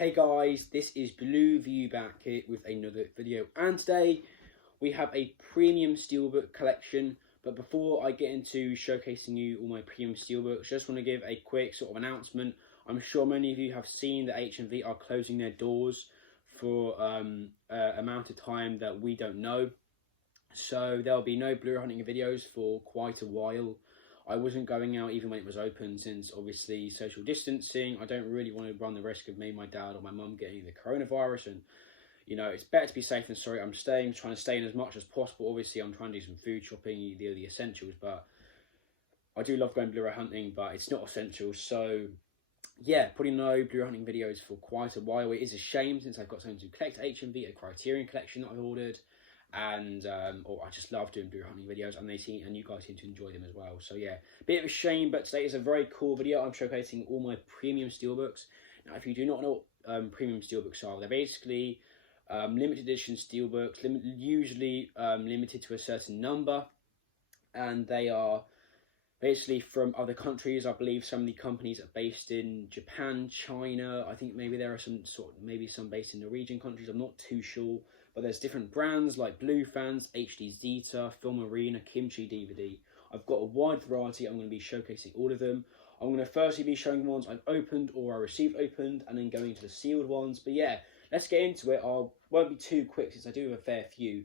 Hey guys, this is Blue View back here with another video, and today we have a premium Steelbook collection. But before I get into showcasing you all my premium Steelbooks, just want to give a quick sort of announcement. I'm sure many of you have seen that HMV are closing their doors for an amount of time that we don't know. So there'll be no Blu-ray hunting videos for quite a while. I wasn't going out even when it was open, since obviously social distancing. I don't really want to run the risk of me, my dad or my mum getting the coronavirus, and you know, it's better to be safe than sorry. I'm trying to stay in as much as possible. Obviously I'm trying to do some food shopping, the essentials, but I do love going Blu-ray hunting, but it's not essential. So yeah, probably no Blu-ray hunting videos for quite a while. It is a shame, since I've got something to collect HMV, a Criterion collection that I've ordered. And I just love doing Blu-ray hunting videos, and you guys seem to enjoy them as well. So yeah, bit of a shame, but today is a very cool video. I'm showcasing all my premium Steelbooks. Now, if you do not know what premium Steelbooks are, they're basically limited edition Steelbooks, usually limited to a certain number, and they are basically from other countries. I believe some of the companies are based in Japan, China. I think maybe there are some based in Norwegian countries. I'm not too sure. But there's different brands like Blue Fans, HD Zeta, Film Arena, Kimchi DVD. I've got a wide variety. I'm going to be showcasing all of them. I'm going to firstly be showing the ones I've opened or I received opened, and then going to the sealed ones. But yeah, let's get into it. I won't be too quick, since I do have a fair few.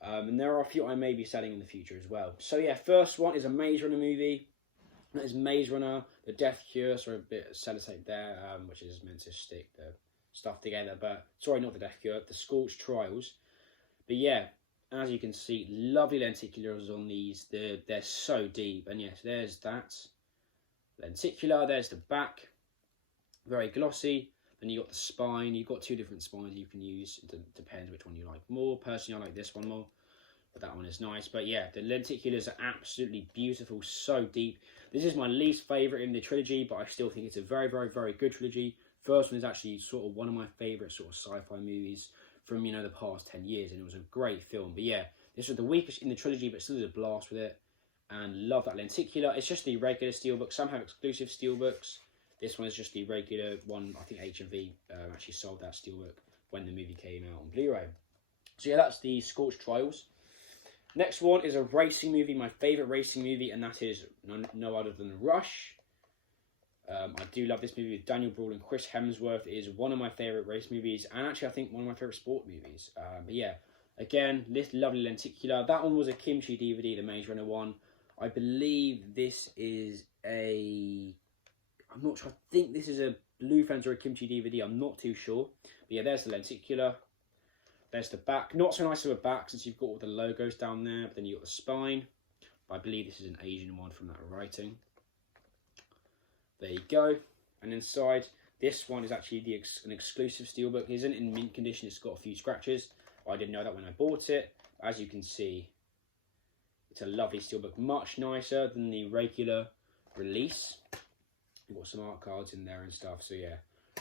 And there are a few I may be selling in the future as well. So yeah, first one is a Maze Runner movie. That is Maze Runner, The Death Cure. So a bit of sellotape there, which is meant to stick the stuff together, but sorry, not The Death Cure, The Scorched Trials. But yeah, as you can see, lovely lenticulars on these. They're so deep. And yes, there's that lenticular. There's the back, very glossy. Then you got the spine. You've got two different spines you can use. It depends which one you like more. Personally, I like this one more, but that one is nice. But yeah, the lenticulars are absolutely beautiful, so deep. This is my least favourite in the trilogy, but I still think it's a very, very, very good trilogy. First one is actually sort of one of my favourite sort of sci-fi movies from, you know, the past 10 years, and it was a great film. But yeah, this was the weakest in the trilogy, but still is a blast with it, and love that lenticular. It's just the regular Steelbook. Some have exclusive Steelbooks. This one is just the regular one. I think HMV actually sold that Steelbook when the movie came out on Blu-ray. So yeah, that's the Scorched Trials. Next one is a racing movie, my favourite racing movie, and that is no other than Rush. I do love this movie with Daniel Bruhl and Chris Hemsworth. It is one of my favourite race movies, and actually I think one of my favourite sport movies. But yeah, again, this lovely lenticular. That one was a Kimchi DVD, the Maze Runner one. I believe this is I'm not sure, I think this is a Blue Fans or a Kimchi DVD, I'm not too sure. But yeah, there's the lenticular. There's the back. Not so nice of a back, since you've got all the logos down there, but then you've got the spine. But I believe this is an Asian one from that writing. There you go. And inside, this one is actually an exclusive Steelbook. It isn't in mint condition. It's got a few scratches. I didn't know that when I bought it. As you can see, it's a lovely Steelbook. Much nicer than the regular release. You've got some art cards in there and stuff. So yeah,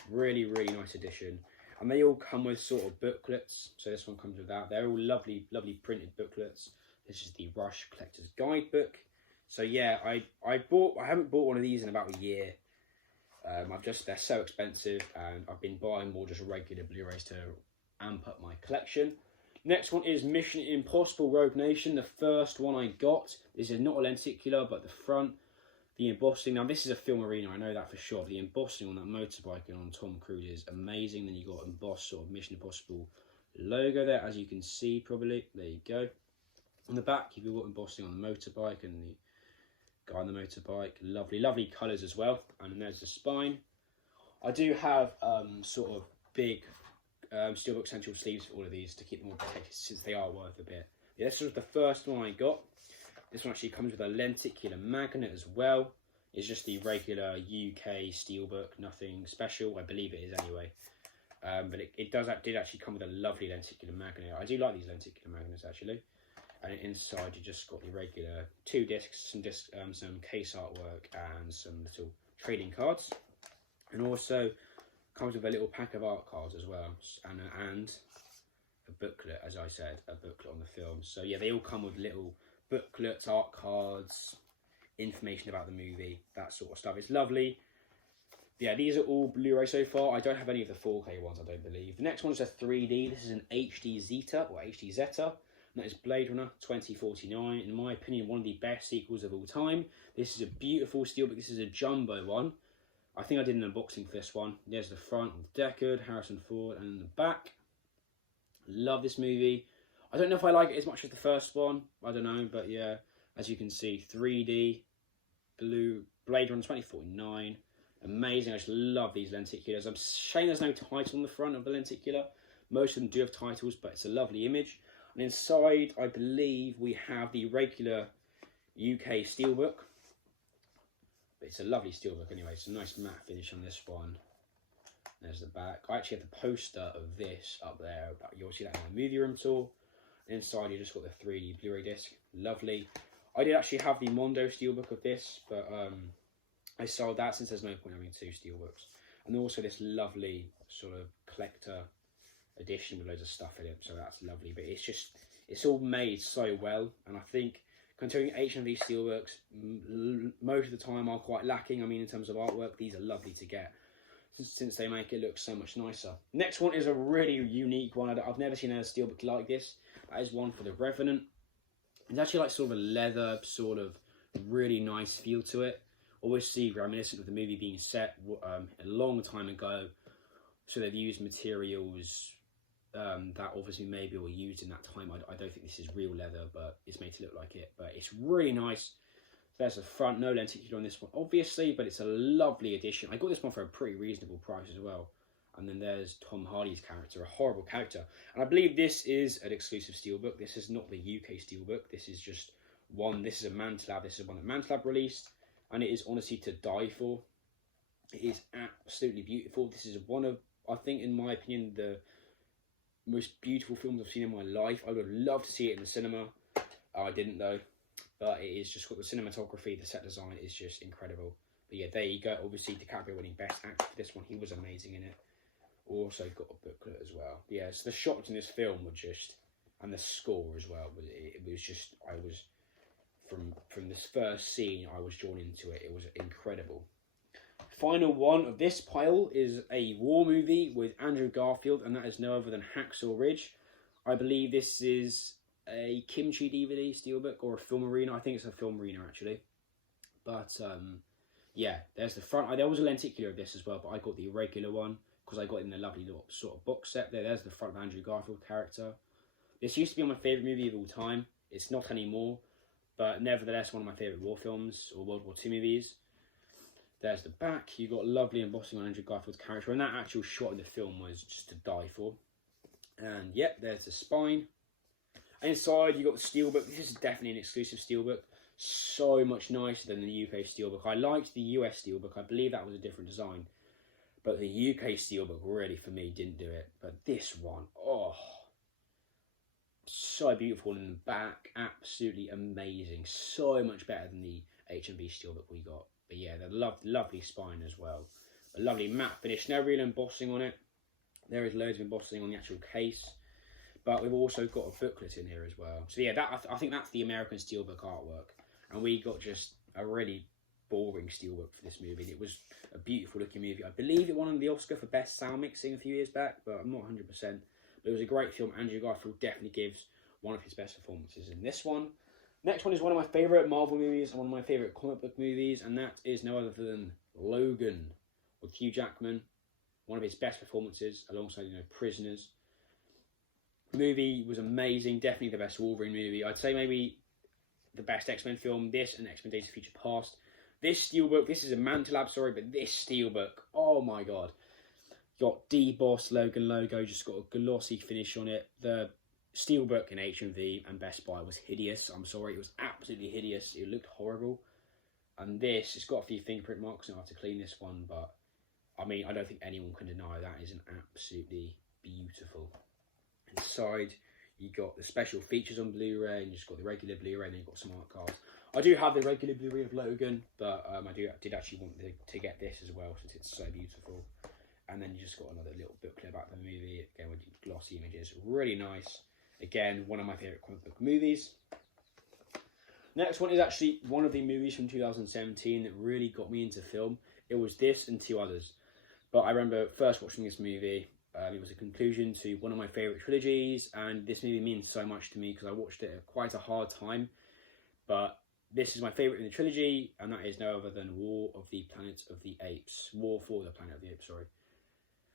really, really nice edition. And they all come with sort of booklets. So this one comes with that. They're all lovely, lovely printed booklets. This is the Rush Collector's Guidebook. So yeah, I haven't bought one of these in about a year. They're so expensive, and I've been buying more just regular Blu-rays to amp up my collection. Next one is Mission Impossible Rogue Nation, the first one I got. This is not a lenticular, but the front, the embossing. Now this is a Film Arena, I know that for sure. The embossing on that motorbike and on Tom Cruise is amazing. Then you got embossed sort of Mission Impossible logo there, as you can see probably. There you go. On the back, you've got embossing on the motorbike and the guy on the motorbike. Lovely, lovely colours as well. And then there's the spine. I do have sort of big Steelbook central sleeves for all of these to keep them all protected, since they are worth a bit. Yeah, this was the first one I got. This one actually comes with a lenticular magnet as well. It's just the regular UK Steelbook, nothing special. I believe it is anyway. But it did actually come with a lovely lenticular magnet. I do like these lenticular magnets actually. And inside you just got the regular 2 discs, some case artwork, and some little trading cards. And also comes with a little pack of art cards as well, and a booklet, as I said, a booklet on the film. So yeah, they all come with little booklets, art cards, information about the movie, that sort of stuff. It's lovely. Yeah, these are all Blu-ray so far. I don't have any of the 4K ones, I don't believe. The next one is a 3D. This is an HD Zeta, or HD Zeta. And that is Blade Runner 2049. In my opinion, one of the best sequels of all time. This is a beautiful steelbook. This is a jumbo one. I think I did an unboxing for this one. There's the front with Deckard, Harrison Ford, and the back. Love this movie. I don't know if I like it as much as the first one. I don't know, but yeah, as you can see, 3D, Blade Runner 2049. Amazing. I just love these lenticulars. I'm shame there's no title on the front of the lenticular. Most of them do have titles, but it's a lovely image. And inside, I believe we have the regular UK steelbook. But it's a lovely steelbook anyway. It's a nice matte finish on this one. There's the back. I actually have the poster of this up there. You'll see that in the movie room tour. Inside, you just got the 3D Blu-ray disc. Lovely. I did actually have the Mondo steelbook of this, but I sold that since there's no point having two steelbooks. And also this lovely sort of collector edition with loads of stuff in it, so that's lovely. But it's all made so well, and I think considering HMV steelbooks most of the time are quite lacking. I mean, in terms of artwork, these are lovely to get since they make it look so much nicer. Next one is a really unique one. I've never seen a steelbook like this. That is one for the Revenant. It's actually like sort of a leather, sort of really nice feel to it. Obviously reminiscent of the movie being set a long time ago, so they've used materials that obviously maybe were used in that time. I don't think this is real leather, but it's made to look like it. But it's really nice. There's the front, no lenticular on this one, obviously, but it's a lovely addition. I got this one for a pretty reasonable price as well. And then there's Tom Hardy's character, a horrible character. And I believe this is an exclusive steelbook. This is not the UK steelbook. This is just one. This is a Mantlab. This is one that Mantlab released. And it is honestly to die for. It is absolutely beautiful. This is one of, I think, in my opinion, the most beautiful films I've seen in my life. I would love to see it in the cinema. I didn't though. But it is just got the cinematography, the set design is just incredible. But yeah, there you go. Obviously, DiCaprio winning Best Actor for this one. He was amazing in it. Also got a booklet as well. Yeah, so the shots in this film were just, and the score as well. It was just, I was, from this first scene, I was drawn into it. It was incredible. Final one of this pile is a war movie with Andrew Garfield, and that is no other than Hacksaw Ridge. I believe this is a Kimchi DVD steelbook or a Film Arena. I think it's a Film Arena actually. But yeah, there's the front. There was a lenticular of this as well, but I got the irregular one because I got it in the lovely little sort of box set there. There's the front of Andrew Garfield character. This used to be my favourite movie of all time. It's not anymore, but nevertheless one of my favourite war films or World War II movies. There's the back. You got lovely embossing on Andrew Garfield's character, and that actual shot in the film was just to die for. And yep, there's the spine. Inside, you got the steelbook. This is definitely an exclusive steelbook. So much nicer than the UK steelbook. I liked the US steelbook. I believe that was a different design. But the UK steelbook really, for me, didn't do it. But this one, oh, so beautiful in the back. Absolutely amazing. So much better than the HMV steelbook we got. But yeah, the lovely spine as well. A lovely matte finish. No real embossing on it. There is loads of embossing on the actual case. But we've also got a booklet in here as well. So yeah, I think that's the American steelbook artwork. And we got just a really boring steelbook for this movie. It was a beautiful looking movie. I believe it won the Oscar for Best Sound Mixing a few years back, but I'm not 100%. But it was a great film. Andrew Garfield definitely gives one of his best performances in this one. Next one is one of my favourite Marvel movies and one of my favourite comic book movies, and that is no other than Logan with Hugh Jackman. One of his best performances alongside, Prisoners. The movie was amazing. Definitely the best Wolverine movie. I'd say maybe the best X-Men film. This and X-Men Days of Future Past. This steelbook, this is a Mantlab, sorry, but this steelbook, oh my god. Got D-Boss Logan logo, just got a glossy finish on it. The steelbook in HMV and Best Buy was hideous. I'm sorry, it was absolutely hideous. It looked horrible. And this, it's got a few fingerprint marks, and I have to clean this one, but I mean, I don't think anyone can deny that is an absolutely beautiful. Inside, you got the special features on Blu-ray, and you just got the regular Blu-ray, and then you've got some art cards. I do have the regular Blu-ray of Logan, but I did actually want to get this as well, since it's so beautiful. And then you just got another little booklet about the movie, again with glossy images. Really nice. Again, one of my favourite comic book movies. Next one is actually one of the movies from 2017 that really got me into film. It was this and two others. But I remember first watching this movie. It was a conclusion to one of my favourite trilogies, and this movie means so much to me because I watched it at quite a hard time. But this is my favourite in the trilogy, and that is no other than War for the Planet of the Apes, sorry.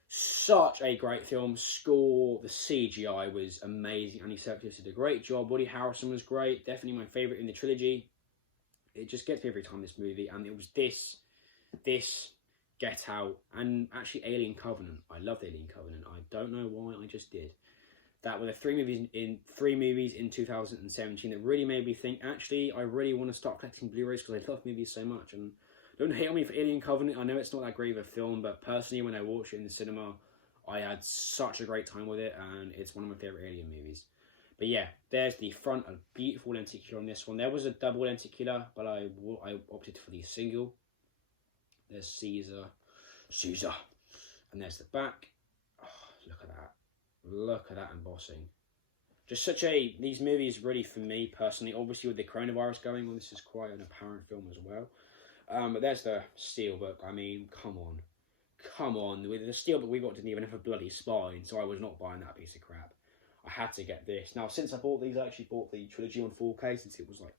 Such a great film. Score, the CGI was amazing. Andy Serkis did a great job. Woody Harrelson was great. Definitely my favourite in the trilogy. It just gets me every time, this movie. And it was this, Get Out, and actually Alien Covenant. I loved Alien Covenant. I don't know why, I just did. That were the three movies in 2017 that really made me think, actually, I really want to start collecting Blu-rays because I love movies so much. And don't hate on me for Alien Covenant. I know it's not that great of a film, but personally, when I watched it in the cinema, I had such a great time with it, and it's one of my favourite Alien movies. But yeah, there's the front, a beautiful lenticular on this one. There was a double lenticular, but I opted for the single. There's Caesar, and there's the back. Oh, look at that. Look at that embossing. Just these movies really, for me personally, obviously with the coronavirus going on, this is quite an apparent film as well. But there's the Steelbook. I mean, come on. With the Steelbook we got didn't even have a bloody spine, so I was not buying that piece of crap. I had to get this. Now, since I bought these, I actually bought the trilogy on 4K since it was like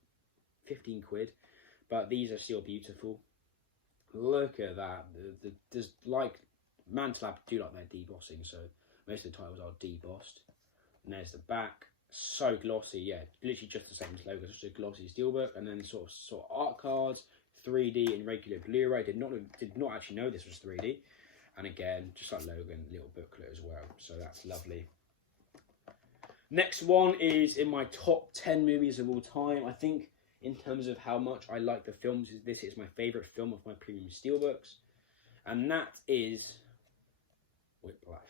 15 quid. But these are still beautiful. Look at that. There's like, Mantlab do like their debossing, so most of the titles are debossed. And there's the back. So glossy, yeah. Literally just the same as Logan, just a glossy Steelbook. And then sort of art cards, 3D and regular Blu-ray. Did not actually know this was 3D. And again, just like Logan, little booklet as well. So that's lovely. Next one is in my top 10 movies of all time. I think in terms of how much I like the films, this is my favourite film of my premium Steelbooks. And that is Whiplash.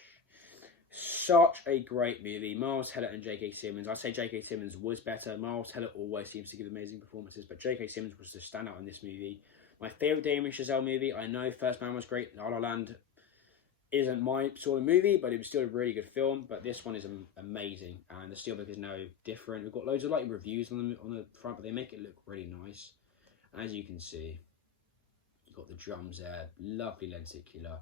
Such a great movie. Miles Teller and J.K. Simmons. I say J.K. Simmons was better. Miles Teller always seems to give amazing performances, but J.K. Simmons was the standout in this movie. My favourite Damien Chazelle movie. I know First Man was great. La La Land isn't my sort of movie, but it was still a really good film. But this one is amazing, and the Steelbook is now different. We've got loads of like reviews on the front, but they make it look really nice. As you can see, you've got the drums there, lovely lenticular.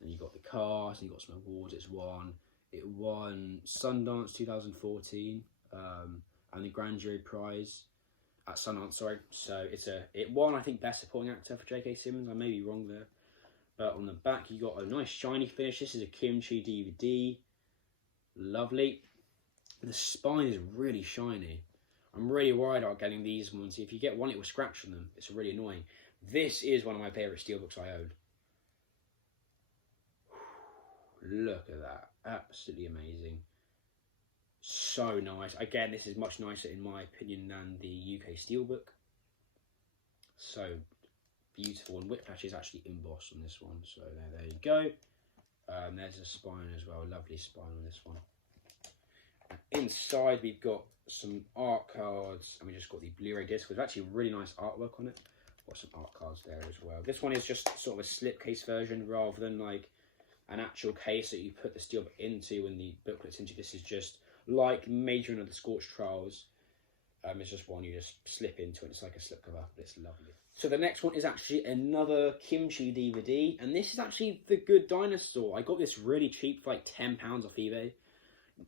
Then you've got the cast, and you've got some awards it's won. It won Sundance 2014, and the Grand Jury Prize at Sundance, sorry. So it won, I think, Best Supporting Actor for J.K. Simmons. I may be wrong there. But on the back, you got a nice shiny finish. This is a kimchi DVD. Lovely. The spine is really shiny. I'm really worried about getting these ones. If you get one, it will scratch on them. It's really annoying. This is one of my favourite Steelbooks I own. Look at that. Absolutely amazing. So nice. Again, this is much nicer in my opinion than the UK Steelbook. So beautiful. And Whiplash is actually embossed on this one. So there you go. There's a spine as well. Lovely spine on this one. And inside we've got some art cards. And we just got the Blu-ray disc. There's actually really nice artwork on it. Got some art cards there as well. This one is just sort of a slipcase version rather than like an actual case that you put the Steelbook into and the booklets into. This is just like Major and the Scorched Trials. It's just one you just slip into it. It's like a slipcover, but it's lovely. So the next one is actually another kimchi DVD, and this is actually The Good Dinosaur. I got this really cheap for like £10 off eBay.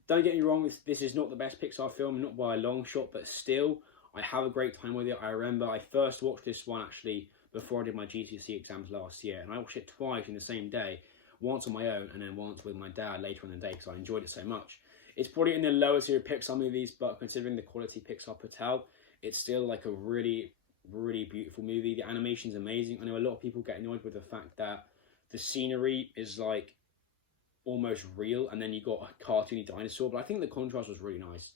Don't get me wrong, this is not the best Pixar film, not by a long shot, but still, I have a great time with it. I remember I first watched this one actually before I did my GCSE exams last year, and I watched it twice in the same day. Once on my own, and then once with my dad later in the day, because I enjoyed it so much. It's probably in the lower tier of Pixar movies, but considering the quality Pixar put out, it's still like a really, really beautiful movie. The animation's amazing. I know a lot of people get annoyed with the fact that the scenery is like almost real, and then you got a cartoony dinosaur, but I think the contrast was really nice.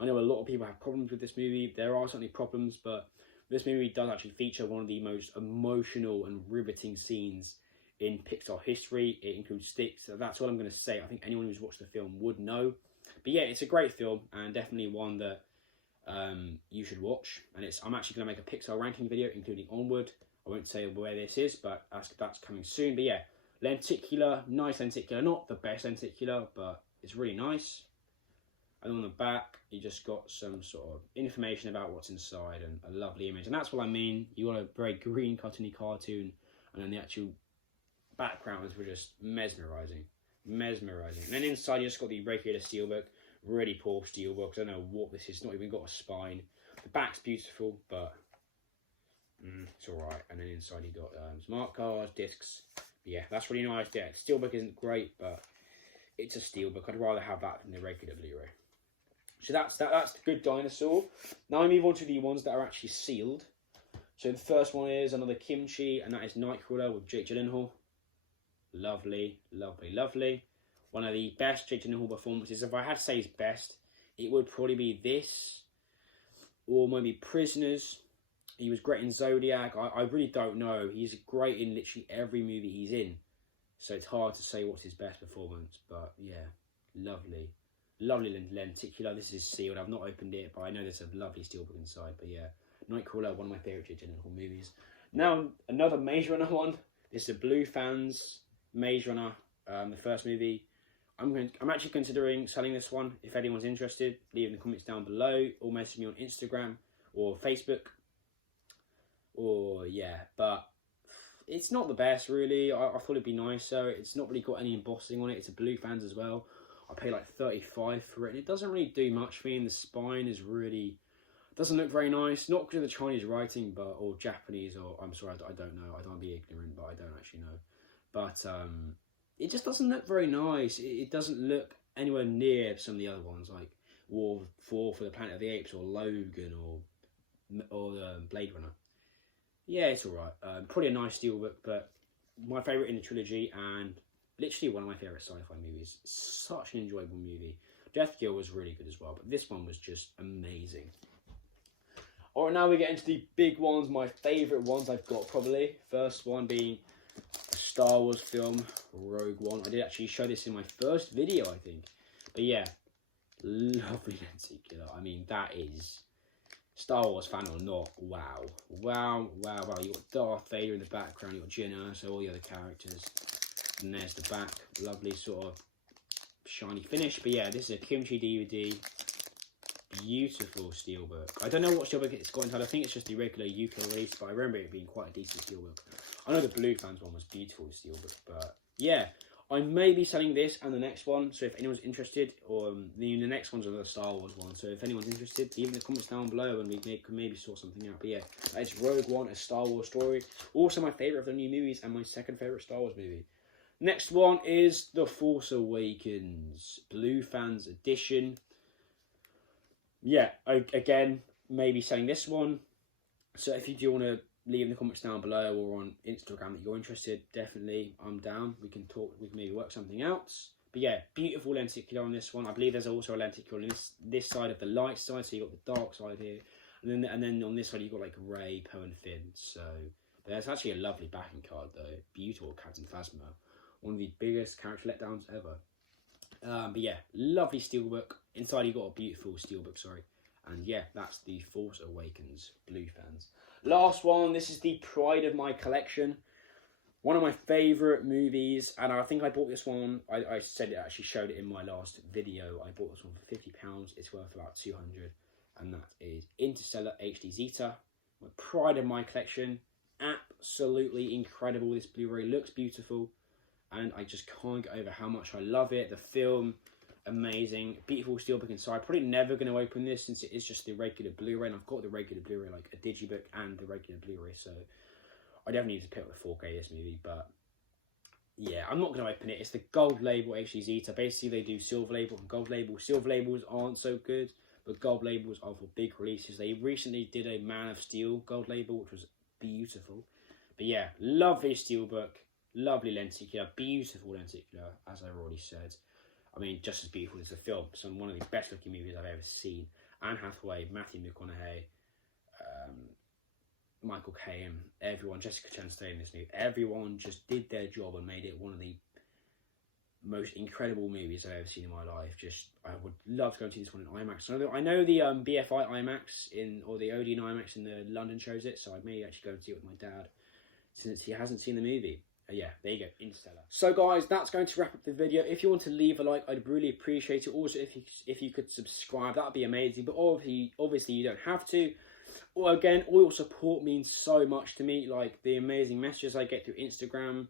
I know a lot of people have problems with this movie. There are certainly problems, but this movie does actually feature one of the most emotional and riveting scenes in Pixar history. It includes sticks. So that's what I'm going to say. I think anyone who's watched the film would know. But yeah, it's a great film and definitely one that you should watch. And I'm actually going to make a Pixar ranking video, including Onward. I won't say where this is, but that's coming soon. But yeah, lenticular, nice lenticular. Not the best lenticular, but it's really nice. And on the back, you just got some sort of information about what's inside and a lovely image. And that's what I mean. You want a very green, cartoony cartoon and then the actual backgrounds were just mesmerising. And then inside you just got the regular Steelbook, really poor Steelbook. I don't know what this is, not even got a spine. The back's beautiful, but it's alright. And then inside you got smart cards, discs. But yeah, that's really nice. Yeah, Steelbook isn't great, but it's a Steelbook. I'd rather have that than the regular Blu-ray. So that's the Good Dinosaur. Now I move on to the ones that are actually sealed. So the first one is another Kimchi, and that is Nightcrawler with Jake Gyllenhaal. Lovely. One of the best Jake Gyllenhaal performances. If I had to say his best, it would probably be this, or maybe Prisoners. He was great in Zodiac. I really don't know. He's great in literally every movie he's in. So it's hard to say what's his best performance. But yeah, lovely lenticular. This is sealed. I've not opened it, but I know there's a lovely Steelbook inside. But yeah, Nightcrawler, one of my favourite Jake Gyllenhaal movies. Now, another Maze Runner one. This is a Blue Fans Maze Runner, the first movie. I'm actually considering selling this one. If anyone's interested, leave in the comments down below, or message me on Instagram or Facebook. Or yeah, but it's not the best really. I thought it'd be nicer. It's not really got any embossing on it. It's a Blue Fans as well. I paid like $35 for it, and it doesn't really do much for me. And the spine is really doesn't look very nice. Not because of the Chinese writing, but or Japanese, or I'm sorry, I don't know. I don't want to be ignorant, but I don't actually know. But it just doesn't look very nice. It doesn't look anywhere near some of the other ones, like War 4 for the Planet of the Apes, or Logan, or Blade Runner. Yeah, it's alright. Probably a nice Steelbook, but my favourite in the trilogy, and literally one of my favourite sci-fi movies. Such an enjoyable movie. Death Kill was really good as well, but this one was just amazing. Alright, now we get into the big ones, my favourite ones I've got probably. First one being a Star Wars film, Rogue One. I did actually show this in my first video, I think. But yeah, lovely lenticular. I mean, that is... Star Wars fan or not, wow. You got Darth Vader in the background, you got Jenna, so all the other characters. And there's the back, lovely sort of shiny finish. But yeah, this is a Kimchi DVD, beautiful Steelbook. I don't know what Steelbook it's got inside. I think it's just the regular UK release, but I remember it being quite a decent Steelbook. I know the Blue Fans one was beautiful Steelbook, but yeah. I may be selling this and the next one, so if anyone's interested, or the next one's another Star Wars one, so if anyone's interested, leave in the comments down below and we can maybe sort something out. But yeah, it's Rogue One, a Star Wars story. Also my favourite of the new movies and my second favourite Star Wars movie. Next one is The Force Awakens, Blue Fans Edition. Yeah, again, maybe selling this one. So if you do want to leave in the comments down below or on Instagram that you're interested, definitely I'm down. We can talk, we can maybe work something out. But yeah, beautiful lenticular on this one. I believe there's also a lenticular on this side of the light side, so you got the dark side here, and then on this side you got like Rey, Poe and Finn. So but there's actually a lovely backing card though. Beautiful Captain Phasma, one of the biggest character letdowns ever. But yeah, lovely Steelbook. Inside you got a beautiful Steelbook, sorry. And yeah, that's The Force Awakens, Blue Fans. Last one, this is the pride of my collection. One of my favourite movies, and I think I bought this one, I said it, actually showed it in my last video. I bought this one for £50, it's worth about 200, and that is Interstellar HD Zeta. My pride of my collection, absolutely incredible. This Blu-ray looks beautiful, and I just can't get over how much I love it. The film, amazing, beautiful Steelbook inside. Probably never going to open this since it is just the regular Blu-ray, and I've got the regular Blu-ray, like a Digibook and the regular Blu-ray, so I definitely need to pick up the 4K this movie. But yeah, I'm not going to open it. It's the gold label HD Zeta. Basically they do silver label and gold label. Silver labels aren't so good, but gold labels are for big releases. They recently did a Man of Steel gold label, which was beautiful. But yeah, lovely Steelbook, lovely lenticular, beautiful lenticular, as I've already said. I mean, just as beautiful as the film. So one of the best looking movies I've ever seen. Anne Hathaway, Matthew McConaughey, Michael Caine, everyone, Jessica Chastain in this movie. Everyone just did their job and made it one of the most incredible movies I've ever seen in my life. I would love to go and see this one in IMAX. I know the BFI IMAX or the Odeon IMAX in the London shows it, so I may actually go and see it with my dad since he hasn't seen the movie. Yeah, there you go, Interstellar. So guys, that's going to wrap up the video. If you want to leave a like, I'd really appreciate it. Also, if you could subscribe, that would be amazing. But obviously you don't have to. Well, again, all your support means so much to me. Like, the amazing messages I get through Instagram,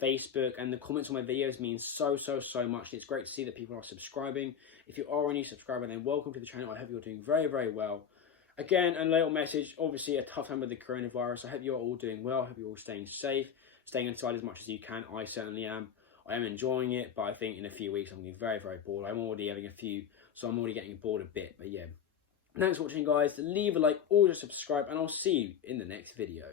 Facebook, and the comments on my videos mean so much. It's great to see that people are subscribing. If you are a new subscriber, then welcome to the channel. I hope you're doing very well. Again, a little message, obviously a tough time with the coronavirus. I hope you're all doing well. I hope you're all staying safe, staying inside as much as you can. I certainly am. I am enjoying it, but I think in a few weeks I'm going to be very bored. I'm already having a few, so I'm already getting bored a bit. But yeah, thanks for watching, guys. Leave a like or just subscribe, and I'll see you in the next video.